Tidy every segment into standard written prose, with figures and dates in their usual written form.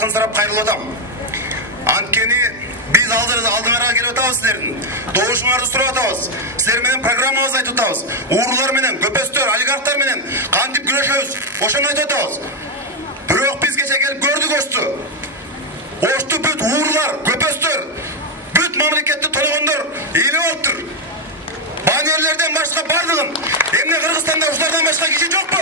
жакынсырап кайрылып атам. Анткени биз алдыңарга келип атабыз силердин. Добушуңарды сурап атабыз. Силер менен программабызды айтып атабыз. Уурулар менен, көпөстөр, олигархтар менен кантип күрөшөбүз? Ошону айтып атабыз. Бирок биз кече келип көрдүк Ошту. Ошту бүт уурулар, көпөстөр, бүт мамлекетти толгондор ыйлап алыптыр. Банерлерден башка бардыгын. Эмне Кыргызстанда ушулардан башка киши жокпу?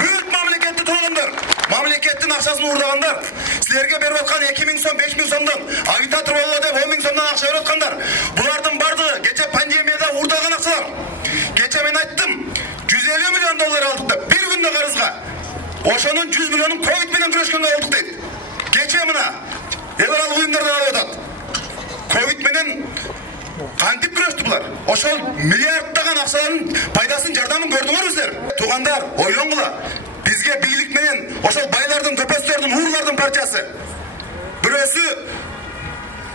Бүт мамлекетти толгондор, мамлекеттин акчасын уурдагандар, силерге берип аткан 2000 сом, 5000 сомдон агитатор боло деп 10 000 сомдон акча берип аткандар. Булардын бардыгы кече пандемияда уурдаган акчалар. Кече мен айттым, 150 миллион доллар алдык деп, бир күндө карызга. Ошонун 100 миллионун ковид менен күрөшкөнгө алдык дейт. Кече мына эл аралык уюмдарда алып атат. Ковид менен кантип күрөштү булар? Ошол миллиарддаган акчалардын пайдасын, жардамын көрдүңөрүздөр. Туугандар, ойлонгула. Бизге бийлик менен ошол байлардын, көпөстөрдүн, уурулардын партиясы. Бирөөсү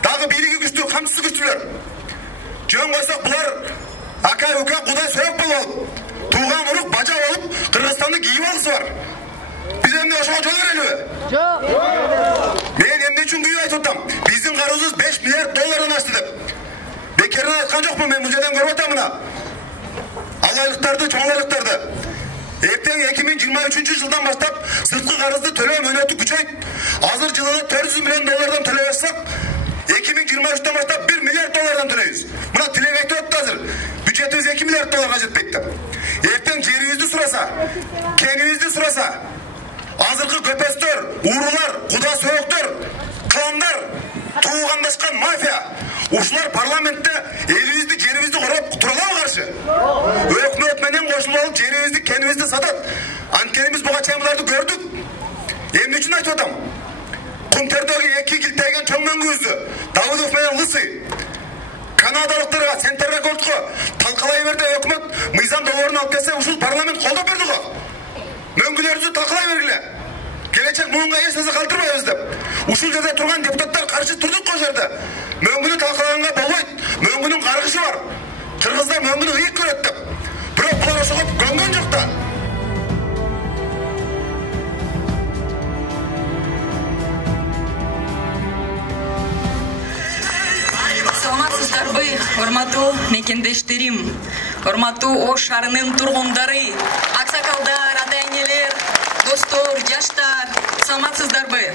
дагы бийлиги күчтүү, камчысы күчтүүлөр. Жөн койсок булар ака, ука, кудай сөйөк болуп алып, тууган урук, бажа болуп, Кыргызстанды кийип алгысы бар. Биз эмне ошого жол берелиби? Жок. Мен эмне үчүн күйүп айтып атам? Биздин карызыбыз 5 миллиард доллардан ашты деп. Бекерден айткан жокмун, мен бул жерден көрүп атам мына. Алайлыктарды, чоңайлыктарды. Эртең 2023 жылдан баштап сырткы карызды төлөө мөөнөтү күчөйт. Азыр жылына 400 миллион доллардан төлөп атсак, 2023-төн баштап 1 миллиард доллардан төлөйбүз. Мына тилек айтып атты азыр. Бюджетибиз 2 миллиард долларга жетпейт деп. Эртең жерибизди сураса, кенибизди сураса, азыркы көпөстөр, уурулар, куда сөйөктөр, кландар, туугандашкан мафия, ушулар парламентте элибизди, жерибизди короп туралабы каршы? Өкмөт менен кошулуп алып жерибизди, кенибизди сатат. Анткени биз буга чейин буларды көрдүк. Эмне үчүн айтып атам? Кумтердеги 2 килтеген чоң мөңгүбүздү Давыдов менен Лысый канадалыктарга, Центральный Голдко талкалай берди. Өкмөт мыйзам долбоорун алып келсе, ушул парламент колдоп берди го. Мөңгүлөрүбүздү талкалай бергиле. Келечек муунга эч нерсе калтырбайбыз деп. Ушул жерде турган депутаттар каршы турдук го жерде. Мөңгүнү талкалаганга болбойт. Мөңгүнүн каргышы бар. Кыргыздар мөңгүнү ыйык көрөт деп. Бирок булар ошого көнгөн жок да. Саламатсыздарбы, урматтуу мекендештерим, урматтуу Ош шаарынын тургундары, аксакалдар, ата-энелер, достор, жаштар, саламатсыздарбы.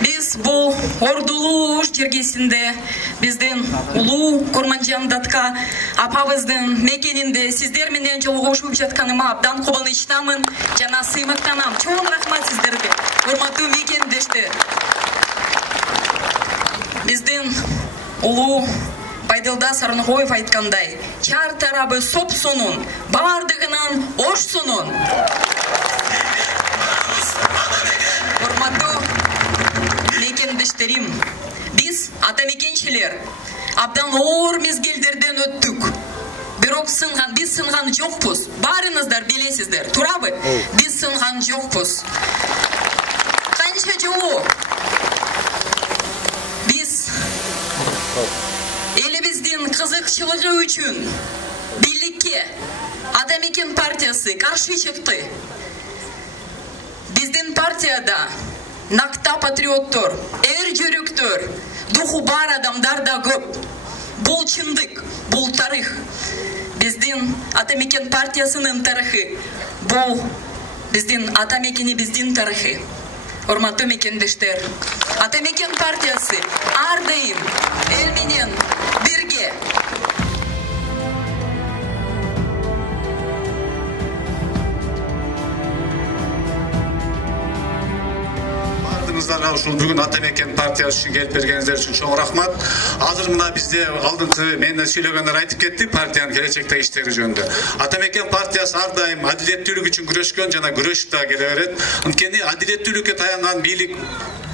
Биз бул ордулуу Ош жергесинде, биздин улуу Курманжан Датка апабыздын мекенинде сиздер менен жолугушуп жатканыма абдан кубанычтамын жана сыймыктанам. Чоң рахмат сиздерге, урматтуу мекендештер. Биздин улуу Байдылда Сарынкоев айткандай, чар тарабы сопсунун, бардыгынан ошсунун. Урматтуу мекендештерим, биз ата-мекенчилер абдан оор мезгилдерден өттүк. Бирок биз сынган жокпуз. Баарыңыздар билесиздер, туурабы? Биз сынган жокпуз. Канча жолу биз элибиздин кызыкчылыгы үчүн бийликке ата-мекен партиясы каршы чыкты. Биздин партияда накта патриоттор, эр жүрөктөр, духу бар адамдар да көп. Бул чындык, бул тарых. Биздин ата-мекен партиясынын тарыхы. Бул биздин ата-мекени, биздин тарыхы. Урматтуу мекендештер, ата-мекен партиясы ар дайым эл менен бирге. Бардыңыздарга ушул бүгүн ата-мекен партиясы үчүн келип бергениңиздер үчүн чоң рахмат. Азыр мына бизде алдыңкы менен сүйлөгөндөр айтып кетти партиянын келечектеги иштери жөнүндө. Ата-мекен партиясы ар дайым адилеттүүлүк үчүн күрөшкөн жана күрөшүп да келе берет. Анткени адилеттүүлүккө таянган бийлик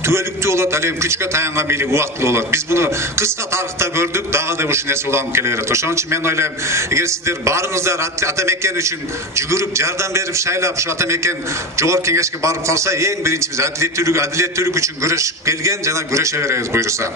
түбөлүктүү болот, ал эми күчкө таянган бийлик убактылуу болот. Биз буну кыска тарыхта көрдүк, дагы да ушул нерсе уланып келе берет. Ошон үчүн мен ойлойм, эгер сиздер баарыңыздар Атамекен үчүн жүгүрүп, жардам берип, шайлап, ушу Атамекен жогорку кеңешке барып калса, эң биринчи биз адилеттүүлүк үчүн күрөшүп келген жана күрөшө беребиз буйруса.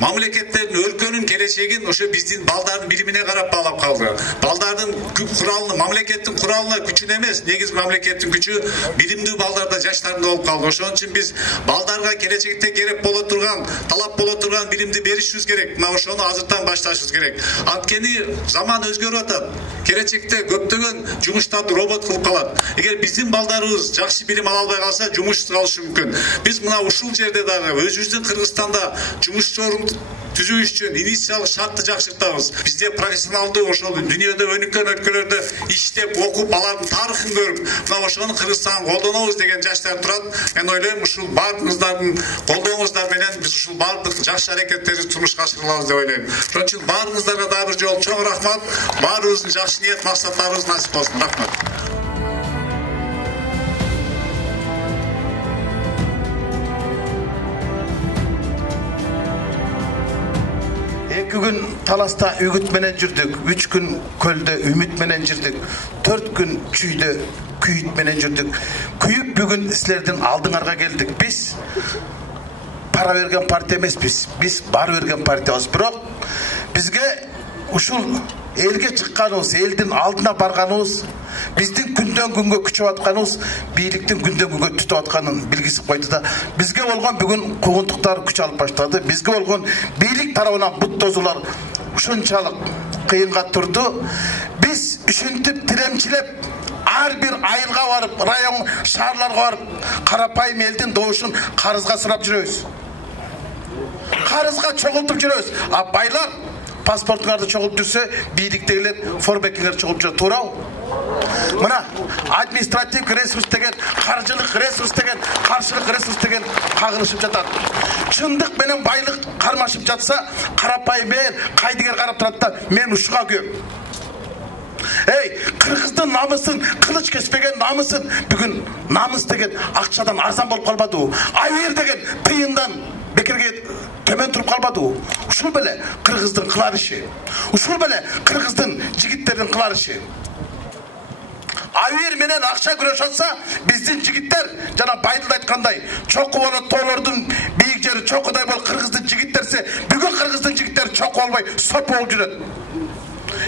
Мамлекеттердин, өлкөнүн келечегин ошо биздин балдардын билимине карап баалап калды. Балдардын куралына, мамлекеттин куралына күчүнө эмес, негизи мамлекеттин күчү билимдүү балдарда, жаштарында болуп калды. Ошон үчүн биз балдарга келечекте керек боло турган, талап боло турган билимди беришибиз керек. Мына ошону азыртан башташыбыз керек. Анткени заман өзгөрүп атат. Келечекте көптөгөн жумуштарды робот кылып калат. Эгер биздин балдарыбыз жакшы билим ала албай калса, жумушсуз калышы мүмкүн. Биз мына ушул жерде дагы өзүбүздүн Кыргызстанда жумуш орун түзүү үчүн инициалдык шартты жакшыртабыз. Бизде профессионалдуу ошол дүйнөдө өнүккөн өлкөлөрдө иштеп, окуп, алардын тарыхын көрүп, мына ошону Кыргызстанга колдонобуз деген жаштар турат. Мен ойлойм, ушул бардыгыңыздардын колдооңуздар менен биз ушул бардык жакшы аракеттерди турмушка ашырылабыз деп ойлойм. Ошон үчүн баарыңыздарга дагы бир жолу чоң рахмат. Баарыбыздын жакшы ниет максаттарыбыз насип болсун. Рахмат. Күн таласта үгіт менен жүрдік, 3 күн көлдө үміт менен жүрдік, 4 күн чүйдө күйіт менен жүрдік. Күйіп бүгін сілердің алдыңарға келдік. Біз пара берген партия емеспиз, біз бар берген партиябыз. Бирок бизге ушул элге чыкканыбыз, элдин алдына барганыбыз, биздин күндөн күнгө күчөп атканыбыз, бийликтин күндөн күнгө түтүп атканын билгизип койду да, бизге болгон бүгүн куугунтуктар күч алып баштады. Бизге болгон бийлик тарабынан бут тозуулар ушунчалык кыйынга турду. Биз ушинтип тиремчилеп, ар бир айылга барып, район шаарларга барып, карапайым элдин добушун карызга сурап жүрөбүз. Карызга чогултуп жүрөбүз. А байлар паспортуңарды чогулуп жүрсө, бийликтегилер форбекиңер чогулуп жүрөт. Туурабы? Мына административдик ресурс деген, каржылык ресурс деген, каршылык ресурс деген кагылышып жатат. Чындык менен байлык кармашып жатса, карапайым эл кайдыгер карап турат да, мен ушуга күөм. Кыргыздын намысын, кылыч кеспеген намысын, бүгүн намыс деген акчадан арзан болуп калбадыбы? Айыр деген тыйындан бекерге төмен туруп калбадыбы? Ушул беле кыргыздын кылар иши. Ушул беле кыргыздын жигиттердин кылар иши. Айыр менен акча күрөш атса, биздин жигиттер жана Байдыл айткандай, чоку болот тоолордун бийик жери чокудай болуп кыргыздын жигиттерсе, бүгүн кыргыздын жигиттери чоку болбой, соп болуп жүрөт.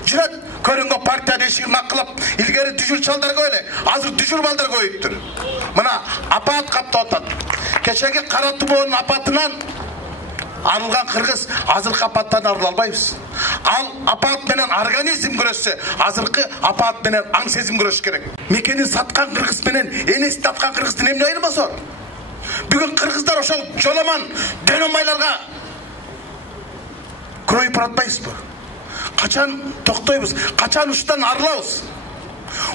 Жүрөт, көрүнгө партиянын эшигин акылап, илгери дүжүр чалдарга эле, азыр дүжүр балдар көбөйүптүр. Мына апат каптап атат. Кечеги Кара Тумоонун апатынан арылган кыргыз азыркы апаттан арыла албайбыз. Ал апат менен организм күрөшсө, азыркы апат менен аң сезим күрөш керек. Мекенин саткан кыргыз менен энесин таткан кыргыздын эмне айырмасы бар? Бүгүн кыргыздар ошол жоламан дөнөмайларга көйүп баратпайбызбы? Качан токтойбуз? Качан ушудан арылабыз?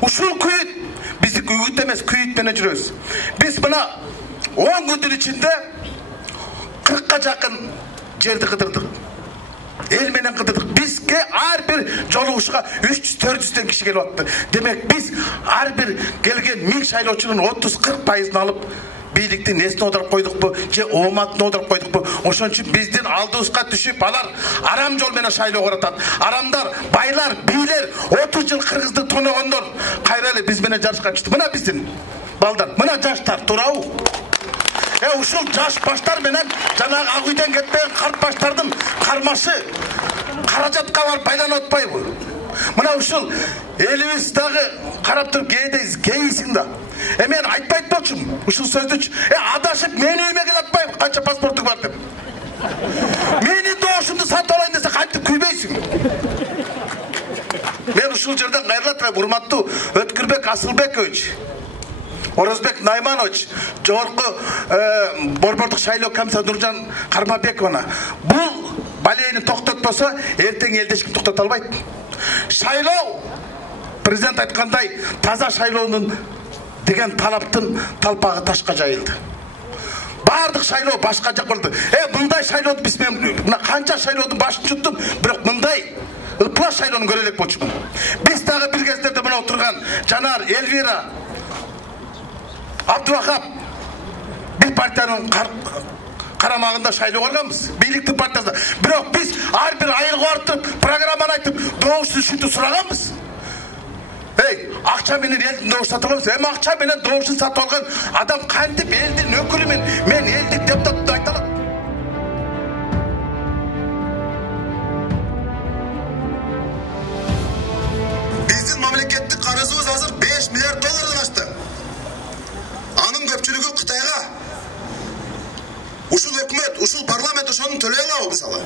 Ушул күйүт биздики үгүт эмес, күйүт менен жүрөбүз. Биз мына 10 күндүн ичинде 40га жакын жерди кыдырдык. Эл менен кыдырдык. Бизге ар бир жолугушка 300-400 киши келип атты. Демек биз ар бир келген 1000 шайлоочунун 30-40% алып бийликтин несине оодарып койдукпу, же ооматына оодарып койдукпу? Ошон үчүн биздин алдыбызга түшүп, алар арам жол менен шайлоо көрөтат. Арамдар, байлар, бийлер 30 жыл кыргызды тоногондор кайра эле биз менен жарышка чыкты. Мына биздин балдар, мына жаштар, туурабы? Ушул жаш баштар менен жанагы ак үйдөн кетпеген карт баштардын кармашы каражатка барып байланып атпайбы? Мына ушул элибиз дагы карап туруп кейисиң да. Мен айтпайт болчумун ушул сөздүчү. Адашып мен үйүмө келе атпайбы, канча паспортуң бар деп. Менин добушумду сатып алайын десе кантип күйбөйсүң? Мен ушул жерден кайрыла турайм, урматтуу Өткүрбек Асылбекович, Орозбек Найманович, жогорку борбордук шайлоо комиссары Нуржан Кармабековна. Бул балейни токтотпосо, эртең элди эч ким токтото албайт. Шайлоо, президент айткандай, таза шайлоонун деген талаптын талпагы ташка жайылды. Бардык шайлоо башка жак болду. Мындай шайлооду биз мына канча шайлоодун башын жуттум, бирок мындай ыплас шайлоону көрө элек болчумун. Биз дагы бир кездерде мына отурган Жанар, Элвира, Абдувахап бир партиянын карамагында шайлап алганбыз, бийликтин партиясында. Бирок биз ар бир айылга барып, программаны айтып, добушту ушинтип сураганбыз. Акча менен элдин добуш сатып алабыз. Эми акча менен добушун сатып алган адам кантип элдин өкүлүмүн, мен элдик депутатты айта алам? Биздин мамлекеттик карызыбыз азыр 5 миллиард доллардан ашты. Анын көпчүлүгү Кытайга. Ушул өкмөт, ушул парламент ошону төлөй алабы мисалы?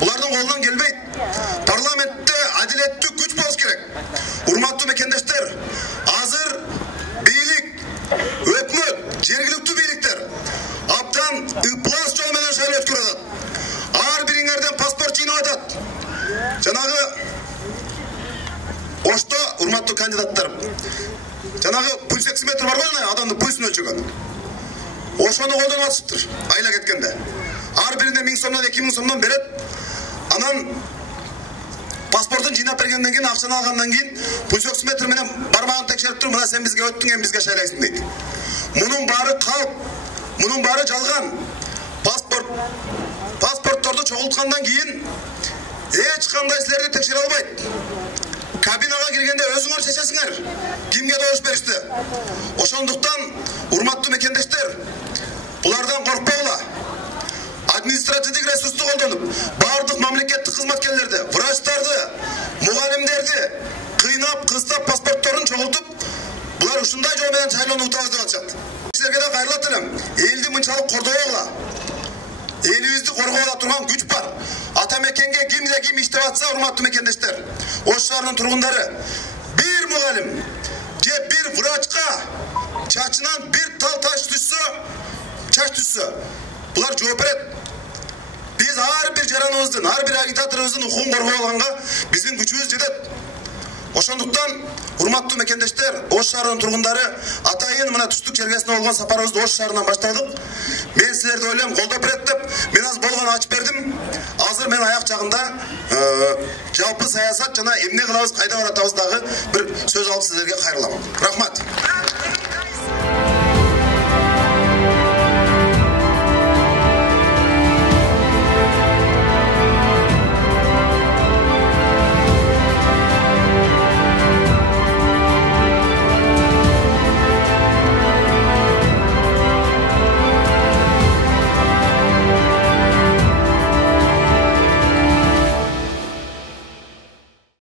Булардын колунан келбейт. Парламентте адилеттүү күч болуш керек. Урматтуу мекендештер, азыр бийлик, өкмөт, жергиликтүү бийликтер абдан ыплас жол менен шайлоо өткөрүп атат. Ар бириңерден паспорт жыйнап атат. Жанагы Ошто урматтуу кандидаттар, жанагы пульсоксиметр бар го, адамдын пульсун өлчөгөн. Ошону колдонуп атышыптыр, айла кеткенде. Ар бирине 1000 сомдон 2000 сомдон берет. Анан паспортун жыйнап бергенден кийин, акчаны алгандан кийин пульсоксиметр менен бармагын текшерип туруп, мына сен бизге өттүң, эми бизге шайлайсың дейт. Мунун баары калп, мунун баары жалган. Паспортторду чогулткандан кийин эч кандай силерди текшере албайт. Кабинага киргенде өзүңөр чечесиңер, кимге добуш беришти. Ошондуктан урматтуу мекендештер, булардан коркпогула. Административдик ресурсту колдонуп, бардык мамлекеттик кызматкерлерди, врачтарды, мугалимдерди кыйнап, кыстап паспортторун чогултуп, булар ушундай жол менен шайлоону утабыз деп атышат. Силерге да кайрылат элем, элди мынчалык кордобогула. Элибизди коргоп турган күч бар. Ата мекенге кимде ким иштеп атса, урматтуу мекендештер, Ош шаарынын тургундары, бир мугалим же бир врачка чачынан бир тал чач түшсө, булар жооп берет. Биз ар бир жараныбыздын, ар бир агитаторубуздун укугун коргоп алганга биздин күчүбүз жетет. Ошондуктан урматтуу мекендештер, Ош шаарынын тургундары, атайын мына түштүк чергесине болгон сапарыбызды Ош шаарынан баштадык. Мен силерди ойлойм, колдоп берет деп, мен аз болгон ачып бердим. Азыр мен аяк жагында жалпы саясат жана эмне кылабыз, кайда баратабыз дагы бир сөз алып силерге кайрылам. Рахмат.